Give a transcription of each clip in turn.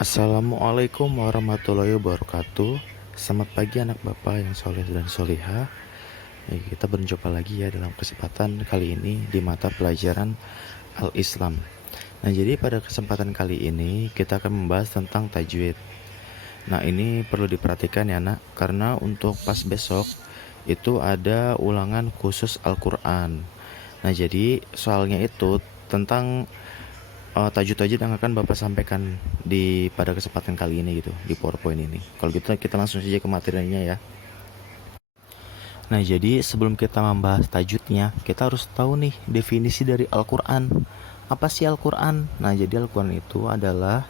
Assalamualaikum warahmatullahi wabarakatuh. Selamat pagi anak bapak yang soleh dan soleha. Kita berjumpa lagi ya dalam kesempatan kali ini di mata pelajaran Al-Islam. Nah, jadi pada kesempatan kali ini kita akan membahas tentang tajwid. Nah, ini perlu diperhatikan ya nak, karena untuk pas besok itu ada ulangan khusus Al-Quran. Nah, jadi soalnya itu tentang tajwid-tajwid yang akan Bapak sampaikan di pada kesempatan kali ini gitu, di PowerPoint ini. Kalau gitu kita langsung saja ke materinya ya. Nah, jadi sebelum kita membahas tajwidnya, kita harus tahu nih definisi dari Al-Qur'an. Apa sih Al-Qur'an? Nah, jadi Al-Qur'an itu adalah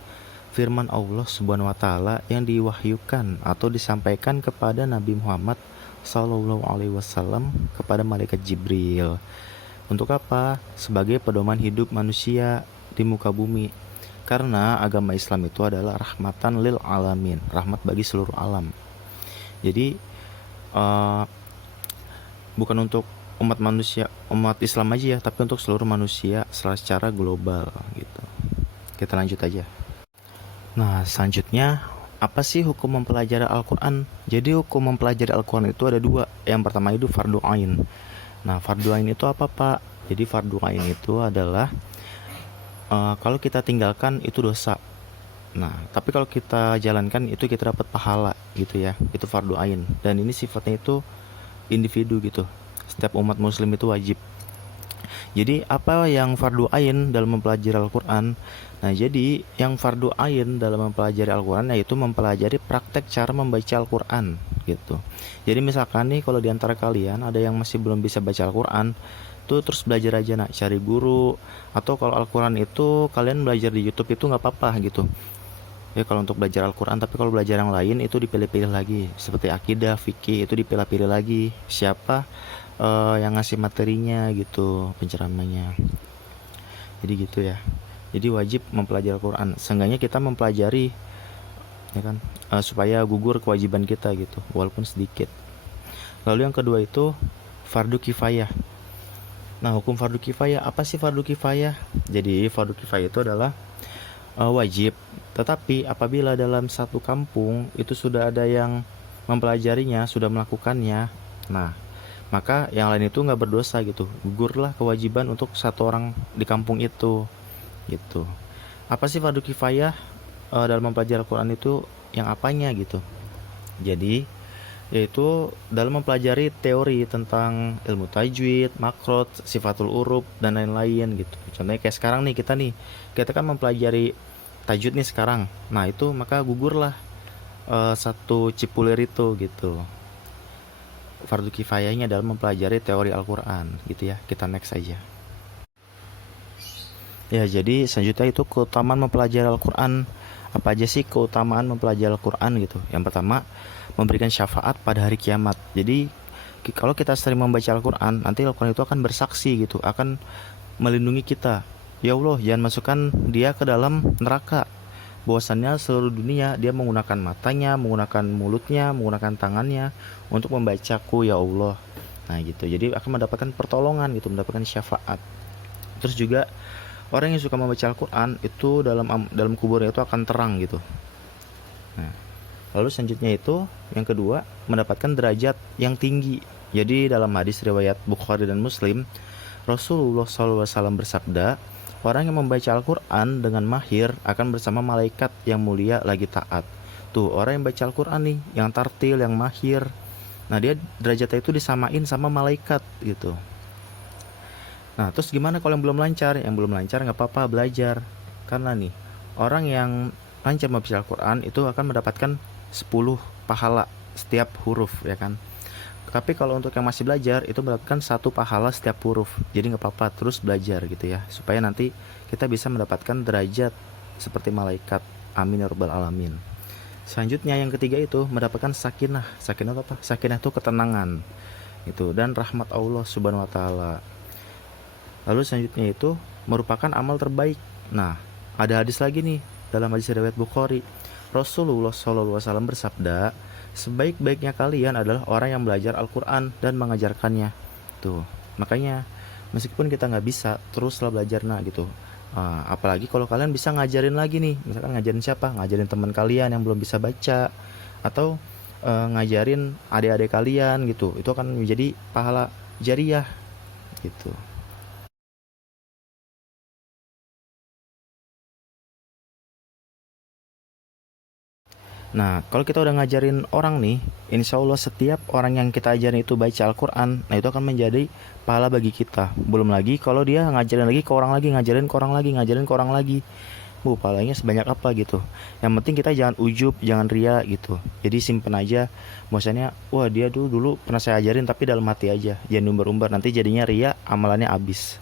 firman Allah Subhanahu wa taala yang diwahyukan atau disampaikan kepada Nabi Muhammad Sallallahu alaihi wasallam kepada malaikat Jibril. Untuk apa? Sebagai pedoman hidup manusia di muka bumi. Karena agama Islam itu adalah rahmatan lil alamin, rahmat bagi seluruh alam. Jadi uh, bukan untuk umat manusia, umat Islam aja ya, tapi untuk seluruh manusia secara global gitu. Kita lanjut aja. Nah, selanjutnya apa sih hukum mempelajari Al-Quran? Jadi hukum mempelajari Al-Quran itu ada dua. Yang pertama itu fardu ain. Nah, fardu ain itu apa pak? Jadi fardu ain itu adalah kalau kita tinggalkan itu dosa. Nah, tapi kalau kita jalankan itu kita dapat pahala gitu ya. Itu fardu ain. Dan ini sifatnya itu individu gitu. Setiap umat muslim itu wajib. Jadi apa yang fardu ain dalam mempelajari Al-Quran? Nah, jadi yang fardu ain dalam mempelajari Al-Quran yaitu mempelajari praktek cara membaca Al-Quran gitu. Jadi misalkan nih kalau diantara kalian ada yang masih belum bisa baca Al-Quran, tuh terus belajar aja nak, cari guru. Atau kalau Al-Quran itu kalian belajar di YouTube itu nggak apa-apa gitu. Ya kalau untuk belajar Al-Quran, tapi kalau belajar yang lain itu dipilih-pilih lagi. Seperti akidah, fikih itu dipilih-pilih lagi. Siapa yang ngasih materinya gitu, penceramanya. Jadi gitu ya. Jadi wajib mempelajari Al-Quran. Seenggaknya kita mempelajari ya kan, supaya gugur kewajiban kita gitu, walaupun sedikit. Lalu yang kedua itu fardu kifayah. Nah, hukum fardu kifayah, apa sih fardu kifayah? Jadi fardu kifayah itu adalah wajib. Tetapi apabila dalam satu kampung itu sudah ada yang mempelajarinya, sudah melakukannya, nah maka yang lain itu nggak berdosa gitu. Gugurlah kewajiban untuk satu orang di kampung itu gitu. Apa sih fardu kifayah dalam mempelajari Al-Quran itu yang apanya gitu? Jadi yaitu dalam mempelajari teori tentang ilmu tajwid, makrot, sifatul urub dan lain-lain gitu. Contohnya kayak sekarang nih kita kan mempelajari tajwid nih sekarang. Nah, itu maka gugurlah satu cipulir itu gitu. Fardu kifayahnya dalam mempelajari teori Al-Qur'an gitu ya. Kita next aja. Ya, jadi selanjutnya itu keutamaan mempelajari Al-Qur'an. Apa aja sih keutamaan mempelajari Al-Qur'an gitu? Yang pertama, memberikan syafaat pada hari kiamat. Jadi kalau kita sering membaca Al-Quran, nanti Al-Quran itu akan bersaksi gitu, akan melindungi kita. Ya Allah, jangan masukkan dia ke dalam neraka. Bahwasannya seluruh dunia dia menggunakan matanya, menggunakan mulutnya, menggunakan tangannya untuk membacaku ya Allah. Nah gitu, jadi akan mendapatkan pertolongan gitu, mendapatkan syafaat. Terus juga orang yang suka membaca Al-Quran itu dalam kuburnya itu akan terang gitu. Nah, lalu selanjutnya itu yang kedua mendapatkan derajat yang tinggi. Jadi dalam hadis riwayat Bukhari dan Muslim, Rasulullah SAW bersabda, orang yang membaca Al-Quran dengan mahir akan bersama malaikat yang mulia lagi taat. Tuh orang yang baca Al-Quran nih, yang tartil, yang mahir, nah dia derajatnya itu disamain sama malaikat gitu. Nah terus gimana kalau yang belum lancar? Yang belum lancar nggak apa-apa, belajar. Karena nih orang yang lancar membaca Al-Quran itu akan mendapatkan 10 pahala setiap huruf ya kan. Tapi kalau untuk yang masih belajar itu mendapatkan satu pahala setiap huruf. Jadi nggak apa-apa, terus belajar gitu ya, supaya nanti kita bisa mendapatkan derajat seperti malaikat. Amin ya rabbal alamin. Selanjutnya yang ketiga itu mendapatkan sakinah. Sakinah apa? Sakinah itu ketenangan itu dan rahmat Allah Subhanahu wa taala. Lalu selanjutnya itu merupakan amal terbaik. Nah, ada hadis lagi nih dalam hadis riwayat Bukhari. Rasulullah SAW bersabda, sebaik-baiknya kalian adalah orang yang belajar Al-Quran dan mengajarkannya. Tuh, makanya meskipun kita nggak bisa, teruslah belajar nah gitu. Apalagi kalau kalian bisa ngajarin lagi nih, misalkan ngajarin siapa? Ngajarin teman kalian yang belum bisa baca, atau ngajarin adik-adik kalian gitu. Itu akan menjadi pahala jariah gitu. Nah, kalau kita udah ngajarin orang nih, insya Allah setiap orang yang kita ajarin itu baca Al-Quran, nah itu akan menjadi pahala bagi kita. Belum lagi kalau dia ngajarin lagi ke orang lagi, ngajarin ke orang lagi, ngajarin ke orang lagi. Pahalanya sebanyak apa gitu. Yang penting kita jangan ujub, jangan ria gitu. Jadi simpen aja. Maksudnya, wah dia dulu pernah saya ajarin tapi dalam hati aja. Jangan umbar-umbar, nanti jadinya ria, amalannya habis.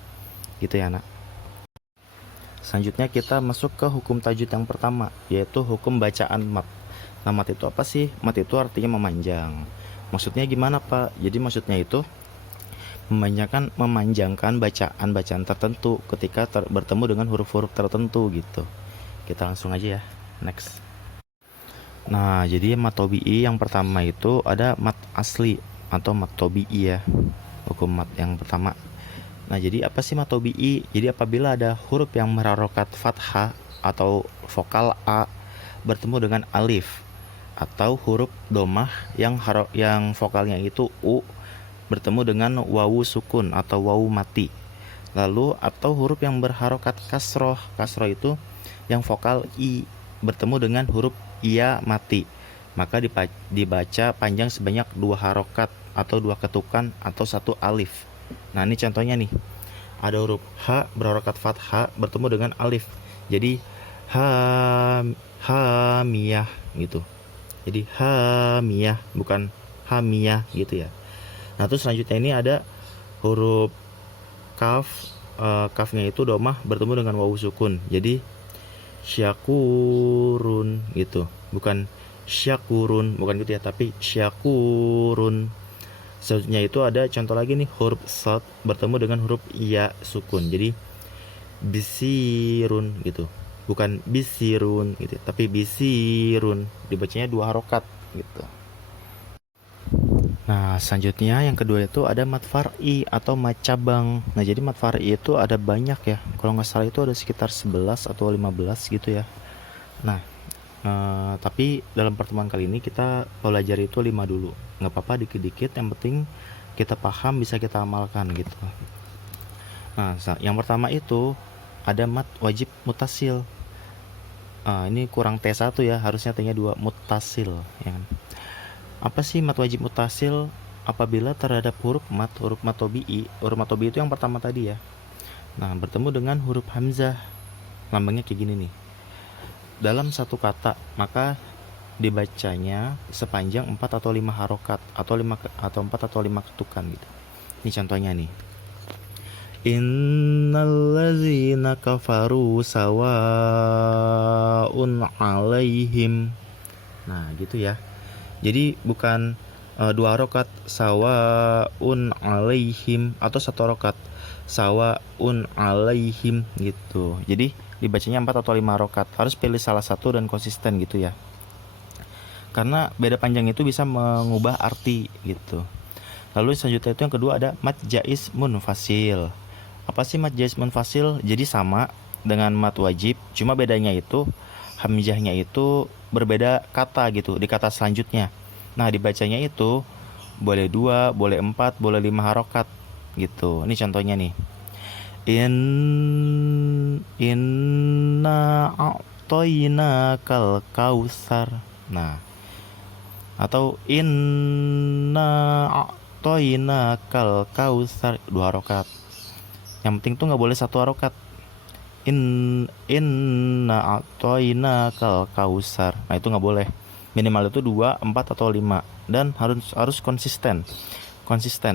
Gitu ya, nak. Selanjutnya kita masuk ke hukum tajwid yang pertama, yaitu hukum bacaan mat. Nah, mat itu apa sih? Mat itu artinya memanjang. Maksudnya gimana, Pak? Jadi maksudnya itu memanjangkan bacaan-bacaan tertentu ketika bertemu dengan huruf-huruf tertentu gitu. Kita langsung aja ya. Next. Nah, jadi mat tobi'i yang pertama itu ada mat asli atau mat tobi'i ya. Hukum mat yang pertama. Nah, jadi apa sih mat tobi'i? Jadi apabila ada huruf yang berharokat fathah atau vokal A bertemu dengan alif, atau huruf domah yang vokalnya itu u bertemu dengan wawu sukun atau wawu mati. Lalu atau huruf yang berharokat kasroh. Kasroh itu yang vokal i bertemu dengan huruf iya mati. Maka dibaca panjang sebanyak 2 harokat atau 2 ketukan atau 1 alif. Nah, ini contohnya nih. Ada huruf H berharokat fathah bertemu dengan alif. Jadi hamiyah gitu. Jadi hamiyah bukan hamiyah gitu ya. Nah, terus selanjutnya ini ada huruf kaf. Kafnya itu domah bertemu dengan wawu sukun. Jadi syakurun gitu. Bukan syakurun, bukan gitu ya, tapi syakurun. Selanjutnya itu ada contoh lagi nih, huruf sad bertemu dengan huruf ya sukun. Jadi bisirun gitu. Bukan bisirun gitu, tapi bisirun. Dibacanya 2 harokat gitu. Nah, selanjutnya yang kedua itu ada mat far'i atau mat cabang. Nah, jadi mat far'i itu ada banyak ya. Kalau nggak salah itu ada sekitar 11 atau 15 gitu ya. Nah, tapi dalam pertemuan kali ini kita pelajari itu 5 dulu. Nggak apa-apa dikit-dikit, yang penting kita paham bisa kita amalkan gitu. Nah, yang pertama itu ada mat wajib mutasil. Ini kurang T1 ya, harusnya T-nya 2, mutasil ya kan. Apa sih mat wajib mutasil? Apabila terhadap huruf mat tobi'i. Huruf mat tobi'i itu yang pertama tadi ya. Nah, bertemu dengan huruf hamzah. Lambangnya kayak gini nih. Dalam satu kata, maka dibacanya sepanjang 4 atau 5 harokat atau 4 atau 5 ketukan gitu. Ini contohnya nih. Innallazina kafaru sawaun alaihim. Nah, gitu ya. Jadi bukan 2 harokat sawaun alaihim atau 1 harokat sawaun alaihim gitu. Jadi dibacanya 4 atau 5 harokat. Harus pilih salah satu dan konsisten gitu ya. Karena beda panjang itu bisa mengubah arti gitu. Lalu selanjutnya itu yang kedua ada mat jaiz munfasil. Apa sih mat jaiz munfasil? Jadi sama dengan mat wajib, cuma bedanya itu hamzahnya itu berbeda kata gitu di kata selanjutnya. Nah, dibacanya itu boleh 2, boleh 4, boleh 5 harokat gitu. Ini contohnya nih. Inna a'toina kal kausar. Nah, atau inna a'toina kal kausar 2 harokat. Yang penting tuh nggak boleh 1 harokat. Inna a'toina kal kausar. Nah, itu nggak boleh. Minimal itu 2, 4 atau 5. Dan harus konsisten.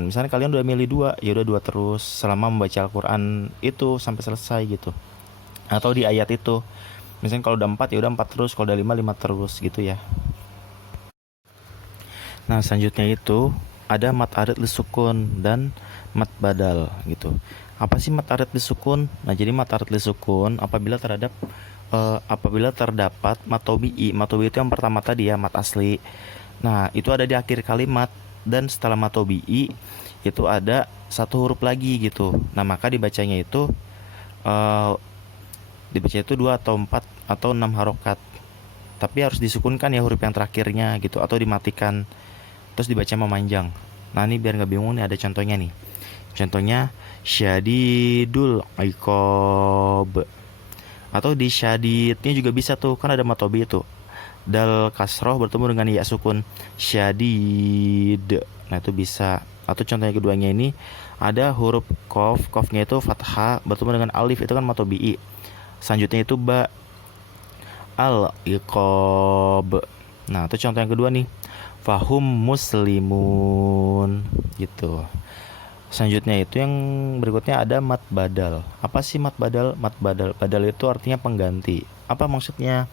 Misalnya kalian udah milih 2, ya udah 2 terus selama membaca Al-Qur'an itu sampai selesai gitu. Atau di ayat itu. Misalnya kalau udah 4 ya udah 4 terus, kalau udah 5 5 terus gitu ya. Nah, selanjutnya itu ada mat arid lisukun dan mat badal gitu. Apa sih mat arid lisukun? Nah, jadi mat arid lisukun apabila terdapat mat tobi'i. Mat tobi'i itu yang pertama tadi ya, mat asli. Nah, itu ada di akhir kalimat, dan setelah mat tobi'i itu ada 1 huruf lagi gitu. Nah, maka dibacanya itu Dibaca itu 2 atau 4 atau 6 harokat. Tapi harus disukunkan ya huruf yang terakhirnya gitu, atau dimatikan. Terus dibaca memanjang. Nah ini biar nggak bingung nih, ada contohnya nih. Contohnya syadidul iqob. Atau di syadidnya juga bisa tuh, kan ada matobi itu. Dal kasroh bertemu dengan ya sukun, syadid. Nah itu bisa. Atau contohnya keduanya ini, ada huruf kof, kofnya itu fathah bertemu dengan alif, itu kan matobi'i. Selanjutnya itu ba, al iqob. Nah itu contoh yang kedua nih, fahum muslimun gitu. Selanjutnya itu yang berikutnya ada mat badal. Apa sih mat badal? Mat badal, badal itu artinya pengganti. Apa maksudnya?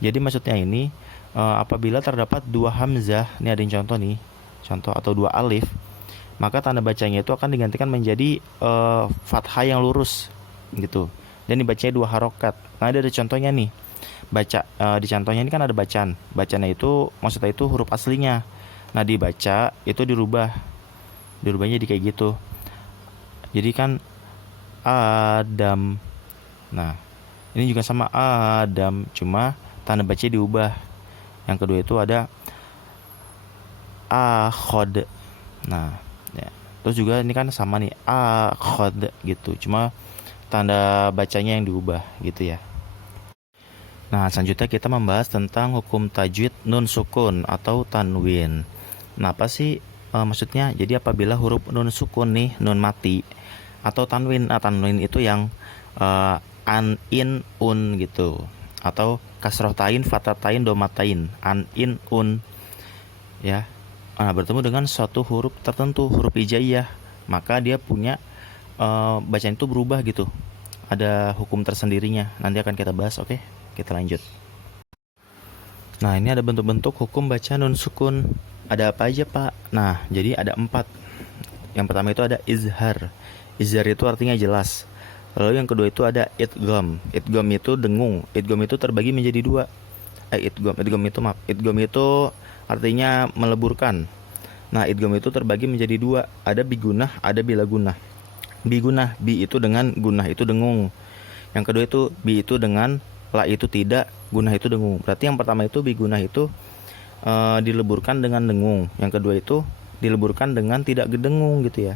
Jadi maksudnya ini, apabila terdapat dua hamzah, ini ada yang contoh nih, contoh, atau dua alif, maka tanda bacanya itu akan digantikan menjadi fathah yang lurus gitu. Dan dibacanya dua harokat. Nah ada contohnya nih. Baca, di contohnya ini kan ada bacaan. Bacanya itu maksudnya itu huruf aslinya. Nah dibaca itu dirubahnya jadi kayak gitu. Jadi kan Adam. Nah ini juga sama Adam, cuma tanda baca diubah. Yang kedua itu ada akhod. Nah ya. Terus juga ini kan sama nih, akhod gitu, cuma tanda bacanya yang diubah gitu ya. Nah selanjutnya kita membahas tentang hukum tajwid nun sukun atau tanwin. Nah apa sih maksudnya? Jadi apabila huruf nun sukun nih, nun mati, atau tanwin, tanwin itu yang an, in, un gitu, atau kasrotain, fatatain, domatain, an, in, un ya. Nah bertemu dengan suatu huruf tertentu, huruf hijaiyah, maka dia punya bacaan itu berubah gitu. Ada hukum tersendirinya, nanti akan kita bahas. Oke, kita lanjut. Nah ini ada bentuk-bentuk hukum baca nun sukun. Ada apa aja pak? Nah jadi ada 4. Yang pertama itu ada izhar. Izhar itu artinya jelas. Lalu yang kedua itu ada idgham. Idgham itu dengung. Idgham itu terbagi menjadi 2. Idgham itu artinya meleburkan. Nah idgham itu terbagi menjadi 2. Ada bigunah, ada bila gunah. Bigunah, bi itu dengan, gunah itu dengung. Yang kedua itu bi itu dengan, la itu tidak, gunah itu dengung. Berarti yang pertama itu bigunah itu dileburkan dengan dengung. Yang kedua itu dileburkan dengan tidak gedengung gitu ya.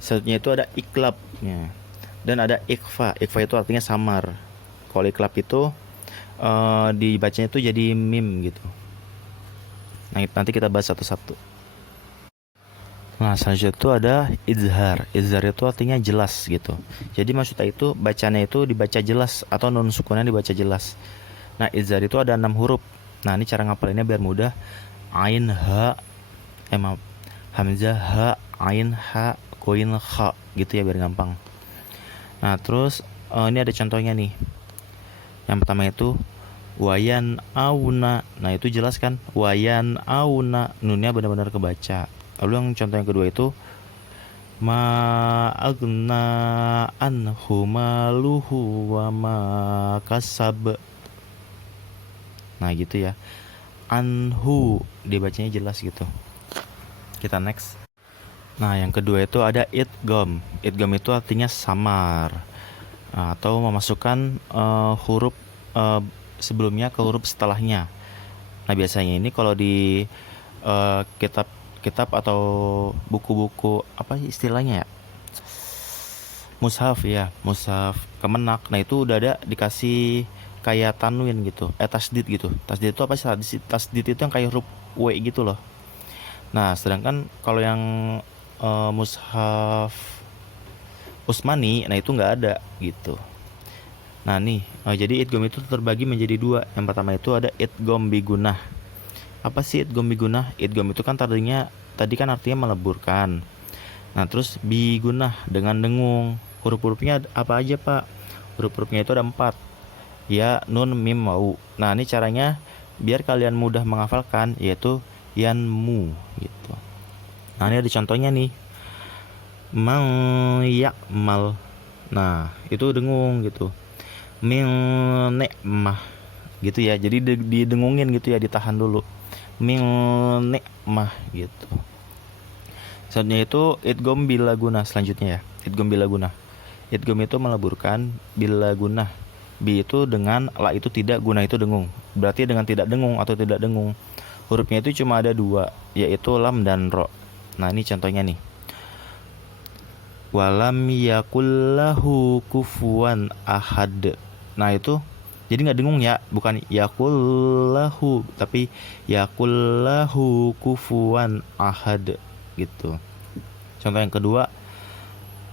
Selanjutnya itu ada iklab ya. Dan ada ikfa. Ikfa itu artinya samar. Kalau iklab itu dibacanya itu jadi mim gitu. Nah nanti kita bahas satu-satu. Nah selanjutnya itu ada izhar. Izhar itu artinya jelas gitu. Jadi maksudnya itu bacanya itu dibaca jelas, atau nun sukunnya dibaca jelas. Nah izhar itu ada 6 huruf. Nah ini cara ngapalinnya biar mudah. Ain, ha, hamzah, ha, ain, ha, koin, kha gitu ya, biar gampang. Nah terus ini ada contohnya nih. Yang pertama itu wayan auna. Nah itu jelas kan, wayan auna, nunnya benar-benar kebaca. Lalu yang contoh yang kedua itu ma agna anhu maluhu wa ma kasab. Nah gitu ya, anhu dibacanya jelas gitu. Kita next. Nah yang kedua itu ada idgham. Idgham itu artinya samar, atau memasukkan huruf sebelumnya ke huruf setelahnya. Nah biasanya ini kalau di kitab atau buku-buku, apa istilahnya ya, mushaf ya, mushaf kemenak. Nah itu udah ada dikasih kayak tanwin gitu, tasdid gitu. Tasdid itu apa sih? Tasdid itu yang kayak huruf W gitu loh. Nah sedangkan kalau yang mushaf Utsmani, nah itu nggak ada gitu. Nah nih, jadi idgham itu terbagi menjadi 2. Yang pertama itu ada idgham bigunah. Apa sih idgham bigunah? Idgham itu kan tadi kan artinya meleburkan. Nah terus bigunah dengan dengung. Huruf-hurufnya apa aja pak? Huruf-hurufnya itu ada 4. Ya, nun, mim, wau. Nah ini caranya biar kalian mudah menghafalkan, yaitu yanmu gitu. Nah ini ada contohnya nih, mang yakmal. Nah itu dengung gitu. Min nikmah gitu ya. Jadi didengungin gitu ya, ditahan dulu. Min nikmah gitu. Selanjutnya itu idgham bila guna. Selanjutnya ya, idgham bila guna. Idgham itu meleburkan, bila guna. Bi itu dengan, la itu tidak, guna itu dengung. Berarti dengan tidak dengung atau tidak dengung, hurufnya itu cuma ada dua, yaitu lam dan ro. Nah ini contohnya nih. Walam yakullahu kufuwan ahad. Nah itu jadi nggak dengung ya, bukan yakullahu tapi yakullahu kufuwan ahad gitu. Contoh yang kedua,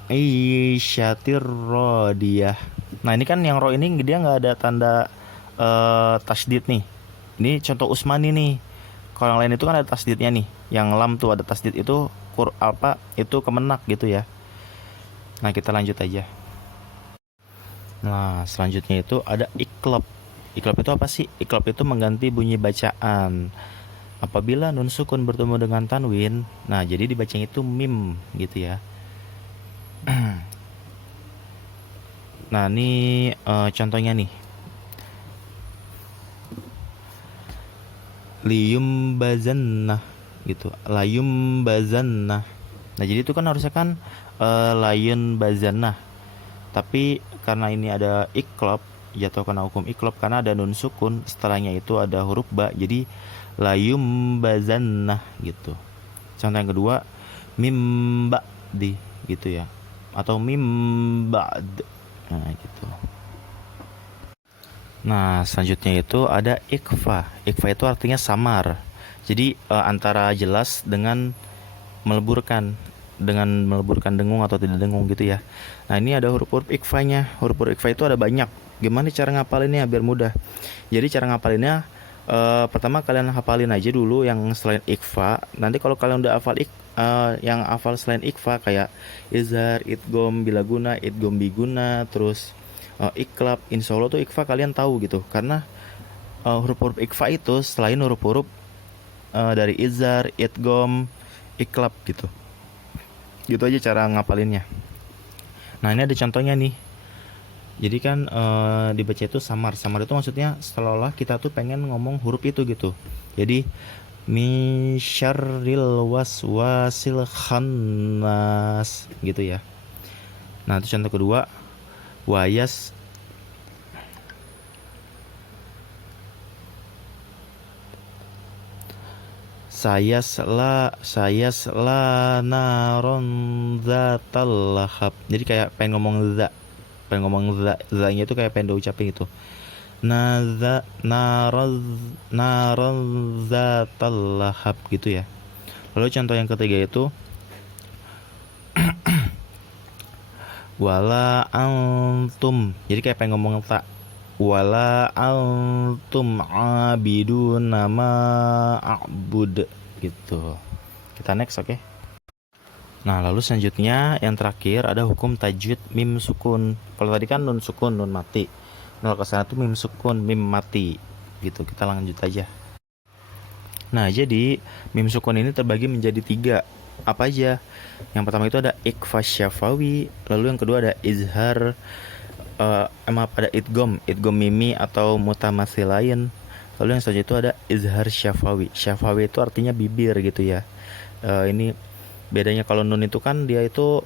isyatir rodiyah. Nah ini kan yang ro ini dia nggak ada tanda tasdid nih. Ini contoh Usmani nih. Kalau yang lain itu kan ada tasdidnya nih. Yang lam tuh ada tasdid itu itu kemenak gitu ya. Nah kita lanjut aja. Nah selanjutnya itu ada iklab. Iklab itu apa sih? Iklab itu mengganti bunyi bacaan. Apabila nun sukun bertemu dengan tanwin, nah jadi dibacanya itu mim gitu ya. Nah ini contohnya nih. Liyum bazannah gitu. Layum bazannah. Nah jadi itu kan harusnya kan layun bazannah. Tapi karena ini ada iklab, jatuh kena hukum iklab karena ada nun sukun, setelahnya itu ada huruf ba, jadi layum bazannah gitu. Contoh yang kedua, mim ba'di gitu ya, atau mim ba'd. Nah gitu. Nah selanjutnya itu ada ikfa. Ikfa itu artinya samar. Jadi antara jelas dengan meleburkan, dengung atau tidak dengung gitu ya. Nah ini ada huruf-huruf ikfanya. Huruf-huruf ikfa itu ada banyak. Gimana cara ngapalinnya biar mudah? Jadi cara ngapalinnya, pertama kalian hafalin aja dulu yang selain ikfa. Nanti kalau kalian udah hafal yang hafal selain ikfa kayak izhar, idgham bilaguna, idgham biguna, terus iklab, insya Allah tuh ikfa kalian tahu gitu. Karena huruf-huruf ikfa itu selain huruf-huruf dari izhar, idgham, iklab gitu. Gitu aja cara ngapalinnya. Nah ini ada contohnya nih. Jadi kan dibaca itu samar. Samar itu maksudnya seolah-olah kita tuh pengen ngomong huruf itu gitu. Jadi min syarril waswasil khannas gitu ya. Nah itu contoh kedua, wayas sayasla naron zatal lahab. Jadi kayak pengen ngomong za-nya itu kayak pengen diucapin gitu. Naron zatal lahab gitu ya. Lalu contoh yang ketiga itu wala antum. Jadi kayak pengen ngomong tak. Wala antum abidun nama a'bud gitu. Kita next, oke? Nah lalu selanjutnya yang terakhir ada hukum tajwid mim sukun. Kalau tadi kan nun sukun, nun mati. Nah kesana tuh mim sukun, mim mati gitu. Kita lanjut aja. Nah jadi mim sukun ini terbagi menjadi 3. Apa aja? Yang pertama itu ada ikhfa syafawi. Lalu yang kedua ada izhar, ada idgham mimi atau mutamatsilain. Lalu yang selanjutnya itu ada izhar syafawi. Syafawi itu artinya bibir gitu ya. Ini bedanya, kalau nun itu kan dia itu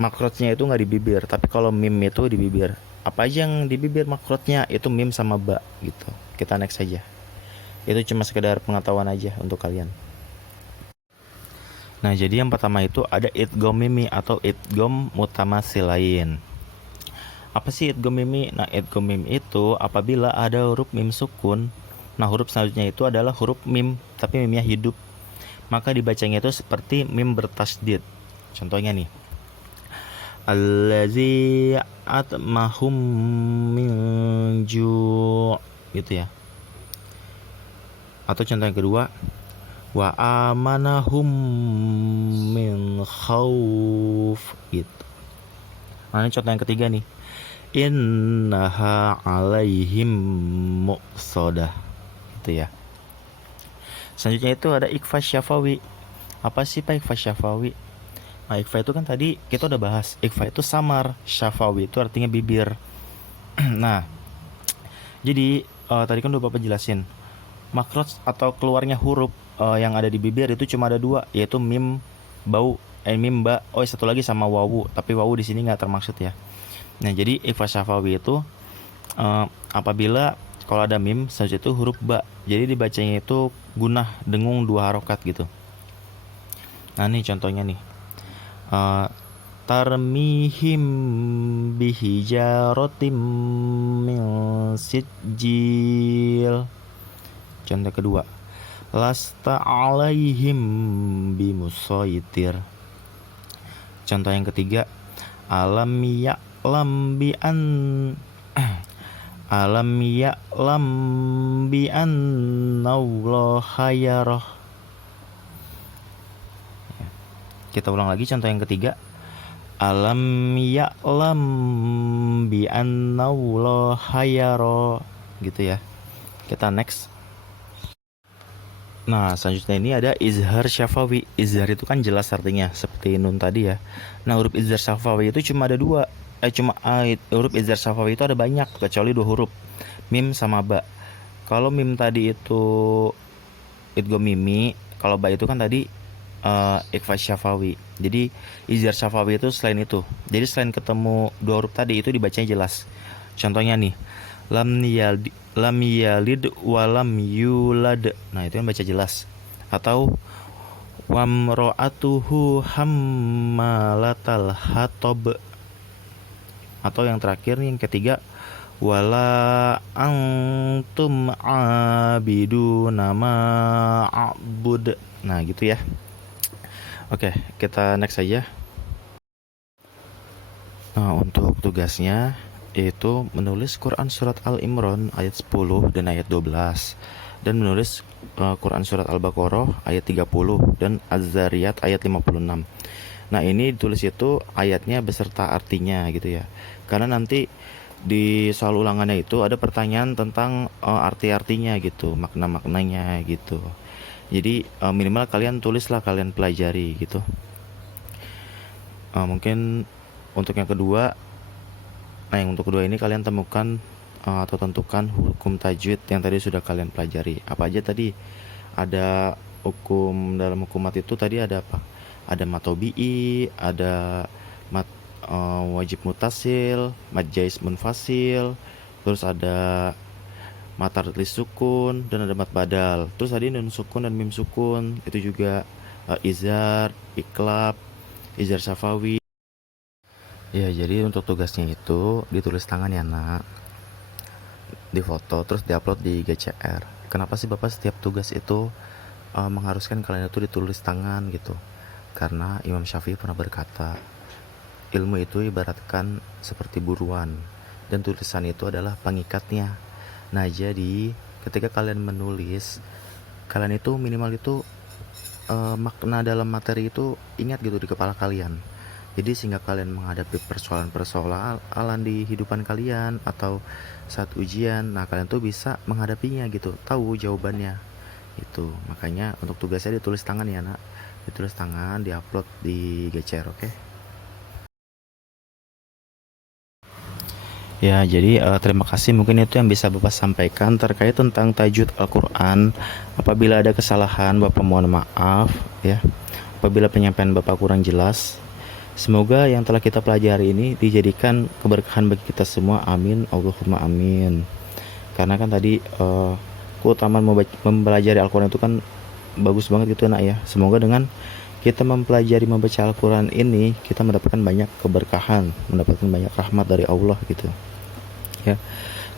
makrotnya itu nggak di bibir, tapi kalau mim itu di bibir. Apa aja yang di bibir makrotnya? Itu mim sama ba gitu. Kita next aja. Itu cuma sekedar pengetahuan aja untuk kalian. Nah jadi yang pertama itu ada idgham mimi atau idgham mutamatsilain. Apa sih idgham mimi? Nah idgham mim itu apabila ada huruf mim sukun, nah huruf selanjutnya itu adalah huruf mim tapi mimnya hidup, maka dibacanya itu seperti mim bertasdid. Contohnya nih, allazi atmahum min ju' gitu ya. Atau contoh yang kedua, wa amanahum min khauf gitu. Nah ini contoh yang ketiga nih, innaha alaihim muqsadah gitu ya. Selanjutnya itu ada ikhfa syafawi. Apa sih Pak ikhfa syafawi? Nah ikhfa itu kan tadi kita udah bahas, ikhfa itu samar, syafawi itu artinya bibir. Nah jadi tadi kan udah Bapak jelasin, makrot atau keluarnya huruf yang ada di bibir itu cuma ada 2, yaitu mim mim ba, satu lagi sama wawu, tapi wawu di sini nggak termaksud ya. Nah jadi ikhfa syafawi itu Apabila kalau ada mim selanjutnya itu huruf ba, jadi dibacanya itu gunah dengung 2 harokat gitu. Nah nih contohnya nih, Eh, tarmihim bihijaratim min sijil. Contoh kedua, lasta alaihim bimusaitir. Contoh yang ketiga, alam ya'lam bi an alam ya'lam bi annallaha yarah. Kita ulang lagi contoh yang ketiga, alam ya'lam bi annallaha yarah, gitu ya. Kita next. Nah, selanjutnya ini ada izhar syafawi. Izhar itu kan jelas artinya, seperti nun tadi ya. Nah, huruf izhar syafawi itu cuma ada dua. Huruf izhar syafawi itu ada banyak, kecuali 2 huruf, mim sama ba. Kalau mim tadi itu idgham mimi, kalau ba itu kan tadi ikhfa syafawi. Jadi izhar syafawi itu selain itu. Jadi selain ketemu 2 huruf tadi itu dibacanya jelas. Contohnya nih, lam yalid walam yulad. Nah, itu yang baca jelas. Atau wamro'atuhu hammalatal hatab. Atau yang terakhir nih, yang ketiga, wala antum abiduna ma a'bud. Nah, gitu ya. Oke, kita next saja. Nah, untuk tugasnya yaitu menulis Quran surat Al-Imran ayat 10 dan ayat 12, dan menulis Quran surat Al-Baqarah ayat 30 dan Az-Zariyat ayat 56. Nah, ini ditulis itu ayatnya beserta artinya gitu ya. Karena nanti di soal ulangannya itu ada pertanyaan tentang arti-artinya gitu, makna-maknanya gitu. Jadi minimal kalian tulislah, kalian pelajari gitu. Mungkin untuk yang kedua, yang untuk kedua ini kalian temukan atau tentukan hukum tajwid yang tadi sudah kalian pelajari. Apa aja tadi? Ada hukum dalam hukum mat itu tadi ada apa? Ada mat tobi'i, ada mat wajib mutasil, mat jais munfasil, terus ada mat tarid sukun, dan ada mat badal. Terus tadi nun sukun dan mim sukun, itu juga izhar, iklab, izhar safawi. Ya, jadi untuk tugasnya itu ditulis tangan ya nak, difoto terus diupload di GCR. Kenapa sih Bapak setiap tugas itu mengharuskan kalian itu ditulis tangan gitu? Karena Imam Syafi'i pernah berkata, ilmu itu ibaratkan seperti buruan, dan tulisan itu adalah pengikatnya. Nah, jadi ketika kalian menulis, kalian itu minimal itu makna dalam materi itu ingat gitu di kepala kalian. Jadi sehingga kalian menghadapi persoalan di hidupan kalian atau saat ujian, nah kalian tuh bisa menghadapinya gitu, tahu jawabannya. Itu makanya untuk tugasnya ditulis tangan ya nak, ditulis tangan, diupload di GCR, oke? Ya, jadi terima kasih, mungkin itu yang bisa Bapak sampaikan terkait tentang tajwid Al-Quran. Apabila ada kesalahan, Bapak mohon maaf ya. Apabila penyampaian Bapak kurang jelas, semoga yang telah kita pelajari ini dijadikan keberkahan bagi kita semua. Amin, Allahumma amin. Karena kan tadi keutamaan mempelajari Al-Quran itu kan bagus banget gitu nak ya. Semoga dengan kita mempelajari membaca Al-Quran ini, kita mendapatkan banyak keberkahan, mendapatkan banyak rahmat dari Allah gitu ya.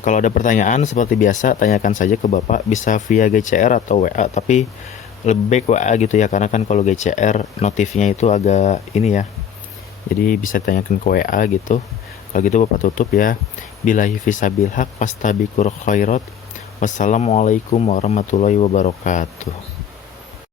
Kalau ada pertanyaan seperti biasa, tanyakan saja ke Bapak, bisa via GCR atau WA, tapi lebih baik WA gitu ya, karena kan kalau GCR notifnya itu agak ini ya, jadi bisa ditanyakan ke WA gitu. Kalau gitu Bapak tutup ya. Billahi fisabil haq fastabiqul khairat. Wassalamualaikum warahmatullahi wabarakatuh.